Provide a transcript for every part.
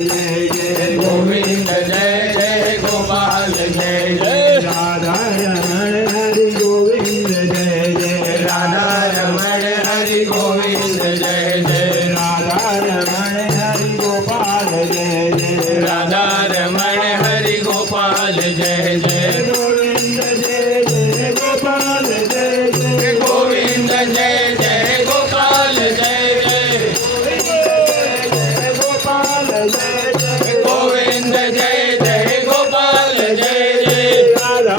जय जय गोविंद जय जय गोपाल जय जय राधा रमण हरि गोविंद जय जय राधा रमण हरि गोविंद जय जय राधा रमण हरि गोपाल जय जय राधा रमण हरि गोपाल जय जय गोविंद जय जय गोपाल जय जय गोविंद जय जय गोपाल जय जय गोविंद जय जय गोपाल जय जय राधा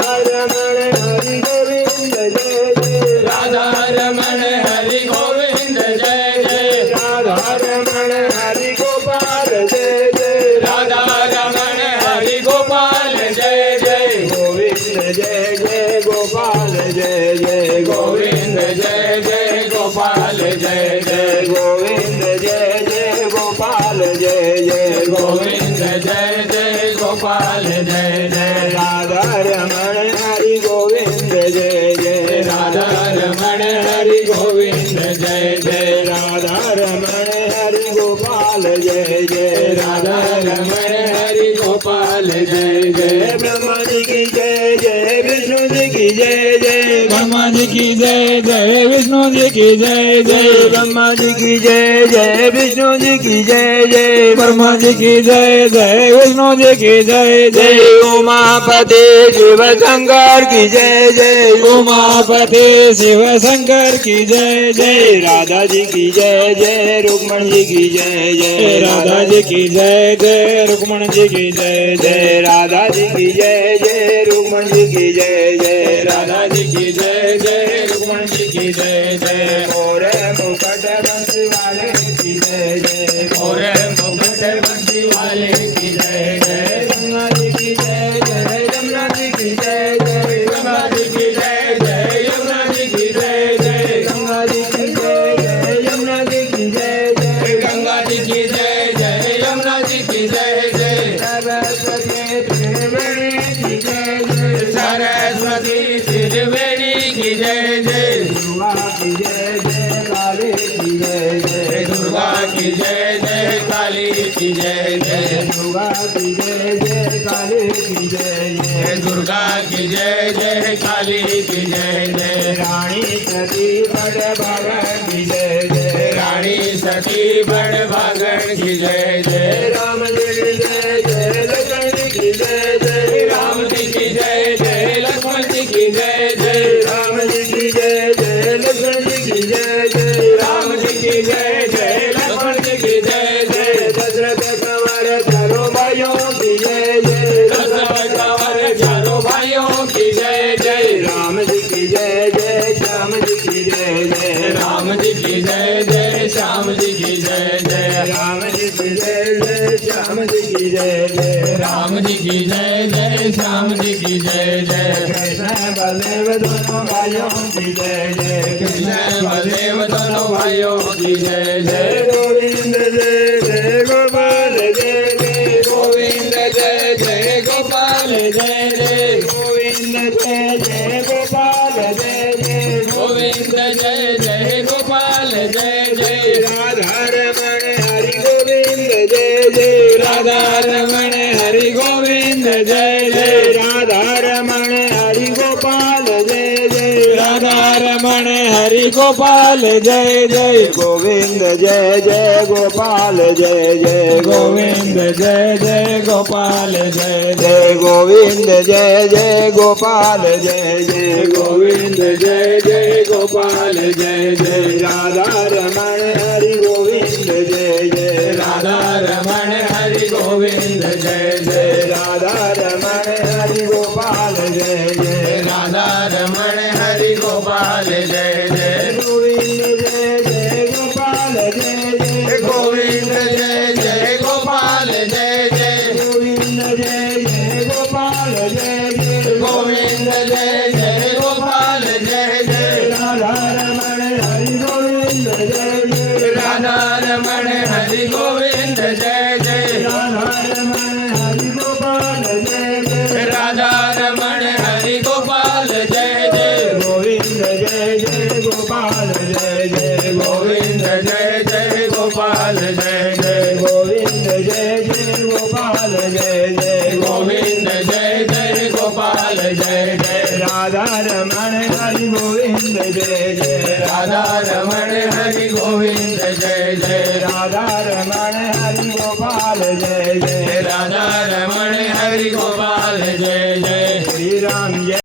रमण हरि गोविंद जय जय राधा रमण हरि गोविंद जय जय राधा रमण हरि गोपाल जय जय राधा रमण हरि गोपाल जय जय गोविंद जय जय गोपाल जय जय गोविंद जय जय गोपाल जय जय गोविंद जय जय गोपाल जय जय गोविंद जय जय गोपाल जय जय राधा रमण हरि गोविंद जय जय राधा रमण हरि गोविंद जय जय राधा रमण हरि गोपाल जय जय राधा रमण हरि गोपाल जय जय ब्रह्मा जी की जय जय विष्णु जी की जय जय ब्रह्मा जी की जय जय विष्णु जी की जय जय ब्रह्मा जी की जय जय विष्णु जी की जय जय ब्रह्मा जी की जय जय विष्णु जी की जय जय उमापति शिव शंकर की जय जय उमापति शिव शंकर की जय जय राधा जी की जय जय रुक्मण जी की जय जय राधा जी की जय जय रुक्मण जी की जय जय राधा जी की जय जय रुक्मण जी की जय जय राधा जी की जय जय रुक्मण जी की जय जय मोरे मुकुट बंसी वाले की जय जय मोरे मुकुट बंसी वाले की जय जय गंगा जी की जय जय यमुना जी की जय जय गंगा जी की जय जय यमुना जी की जय जय गंगा जी की जय जय यमुना जी की जय जय गंगा जी की जय जय यमुना जी की जय जय सरस्वती त्रिवेणी की जय जय सरस्वती त्रिवेणी की जय जय दुर्गा की जय जय काली की जय जय दुर्गा की जय जय काली की जय जय दुर्गा की जय जय काली की जय जय दुर्गा की जय जय काली की जय जय रानी सती बड़ भागन की जय जय रानी सती बड़ भागन की जय जय राम जी की जय जय लक्ष्मण जी की जय जय राम जी की जय जय लक्ष्मण जी की जय जय राम जी की जय जय लक्ष्मण जी की जय जय राम जी की जय जय लक्ष्मण जी की जय जय दशरथ कंवर चारों भाइयों की जय जय दशरथ कंवर चारों भाइयों की जय जय राम जी की जय जय श्याम जी की जय जय राम जी की जय जय श्याम जी की जय जय राम जी की जय जय श्याम जी की जय जय राम जी की जय जय श्याम जी की जय जय कृष्ण बलदेव दोनों भाइयों की जय जय कृष्ण बलदेव दोनों भाइयों की जय जय गोविंद जय जय गोपाल जय जय गोविंद जय जय गोपाल जय जय गोविंद जय जय गोपाल जय जय गोविंद जय जय गोपाल जय जय राधा रमण हरि गोविंद जय जय राधा रमण हरि गोविंद जय जय राधा रमण हरि गोपाल जय जय राधा रमण हरि गोपाल जय जय गोविंद जय जय गोपाल जय जय गोविंद जय जय गोपाल जय जय गोविंद जय जय गोपाल जय जय गोविंद जय जय गोपाल जय जय राधा रमण हरि गोविंद जय जय राधा रमण हरि गोविंद जय जय राधा रमण हरि गोपाल जय जय राधा रमण हरि गोपाल जय जय गोविंद जय जय गोपाल जय जय गोविंद जय जय गोपाल जय जय गोविंद जय जय गोपाल जय जय गोविंद जय जय गोपाल जय जय राधा रमण हरि गोविंद जय जय राधा रमण हरि गोविंद जय जय राधा रमण हरि गोपाल जय जय राधा रमण हरि गोपाल जय जय गोविंद जय जय गोपाल जय जय गोविंद जय जय गोपाल जय जय गोविंद जय जय गोपाल जय जय गोविंद जय जय गोपाल जय जय राधा रमण हरि गोविंद जय जय राधा रमण हरि गोविंद जय जय राधा रमण हरि गोपाल जय जय राधा रमण हरि गोपाल जय जय श्री राम जय